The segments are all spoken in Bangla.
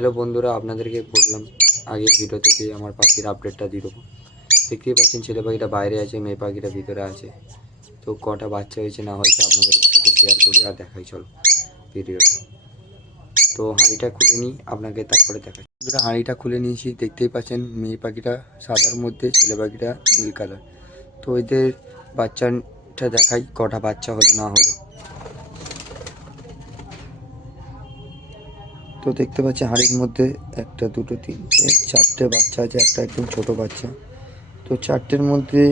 হ্যালো বন্ধুরা, আপনাদেরকে বললাম আগের ভিডিওতে যে আমার পাখির আপডেটটা দিয়ে দেবো। দেখতেই পাচ্ছেন ছেলে পাখিটা বাইরে আছে, মেয়ে পাখিটা ভিতরে আছে। তো কটা বাচ্চা হয়েছে না হয়েছে আপনাদের সাথে শেয়ার করি আর দেখাই চলো ভিডিওটা। তো হাঁড়িটা খুলে নিই, আপনাকে তারপরে দেখাই। বন্ধুরা হাঁড়িটা খুলে নিয়েছি, দেখতেই পাচ্ছেন মেয়ে পাখিটা সাদার মধ্যে, ছেলে পাখিটা নীল কালার। তো এদের বাচ্চাটা দেখাই কটা বাচ্চা হলো না হলো। তো দেখতে পাচ্ছি হাঁড়ির মধ্যে একটা দুটো তিনটে চারটে বাচ্চা আছে, একটা একদম ছোট বাচ্চা। তো চারটের মধ্যে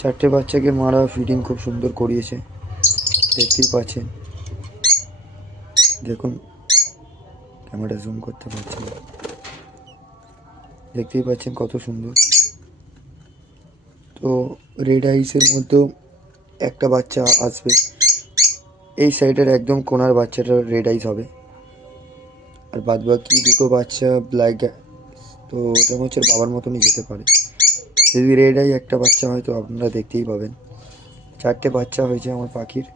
চারটে বাচ্চাকে মারা ফিডিং খুব সুন্দর করিয়েছে, দেখতেই পাচ্ছেন। দেখুন, ক্যামেরা জুম করতে পারছি না, দেখতেই পাচ্ছেন কত সুন্দর। তো রেড আইসের মধ্যেও একটা বাচ্চা আসবে, এই সাইডের একদম কোনার বাচ্চাটা রেড আইস হবে, আর বাদ বাকি দুটো বাচ্চা ব্ল্যাক। তো ওটা হচ্ছে বাবার মতনই যেতে পারে। যদি রেড আই একটা বাচ্চা হয় তো আপনারা দেখতেই পাবেন। চারটে বাচ্চা হয়েছে আমার পাখির,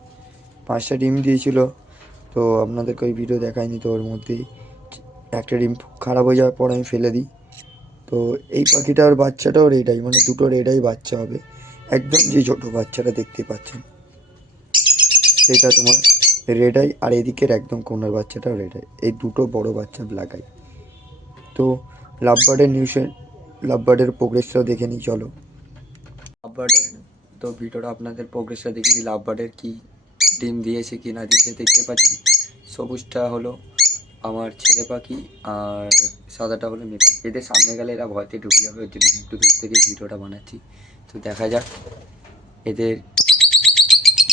5টা ডিম দিয়েছিল। তো আপনাদেরকে ওই ভিডিও দেখায়নি, তো ওর মধ্যেই একটা ডিম খারাপ হয়ে যাওয়ার পর আমি ফেলে দিই। তো এই পাখিটার বাচ্চাটাও রেডাই, মানে দুটো রেডাই বাচ্চা হবে। একদম যে ছোটো বাচ্চাটা দেখতে পাচ্ছেন সেটা তোমার রেডাই, আর এদিকের একদম কোনার বাচ্চাটাও রেডাই, এই দুটো বড় বাচ্চা ব্ল্যাক আই। তো লাভবার্ডের প্রোগ্রেসটাও দেখে নিই চলো। লাভবার্ডের তো ভিডিওটা আপনাদের প্রোগ্রেসটা দেখিয়ে দিই, লাভবার্ডের কি ডিম দিয়েছে কি না দিয়েছে। দেখতে পাচ্ছেন সবুজটা হলো আমার ছেলে পাখি আর সাদাটা হলো মেয়ে পাখি। এদের সামনে গেলে এরা ভয়তে ঢুকে যাবে, ওর জন্য একটু দূর থেকে ভিডিওটা বানাচ্ছি। তো দেখা যাক এদের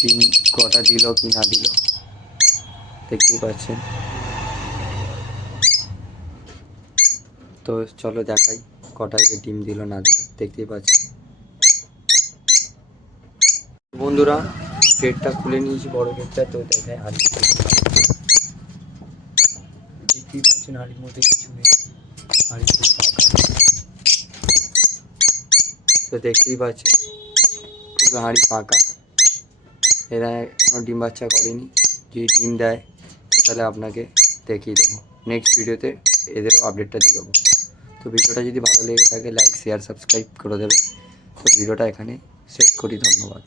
ডিম কটা দিল কি না দিল, দেখতেই পাচ্ছেন। তো চলো দেখাই কটা এদের ডিম দিল না দিল, দেখতেই পাচ্ছেন। বন্ধুরা গেটটা খুলে নিয়েছি, বড় গেটটা। তো দেখায় হাড়ি, দেখতেই পাচ্ছেন হাড়ির মধ্যে কিছু নেই, হাড়ি খুব ফাঁকা। তো দেখতেই পাচ্ছেন পুরো হাড়ি ফাঁকা, এরা এখনও ডিম বাচ্চা করেনি। যদি ডিম দেয় তাহলে আপনাকে দেখিয়ে দেবো নেক্সট ভিডিওতে, এদেরও আপডেটটা দিয়ে দেবো। তো ভিডিওটা যদি ভালো লেগে থাকে লাইক শেয়ার সাবস্ক্রাইব করে দেবে। তো ভিডিওটা এখানে শেষ করি, ধন্যবাদ।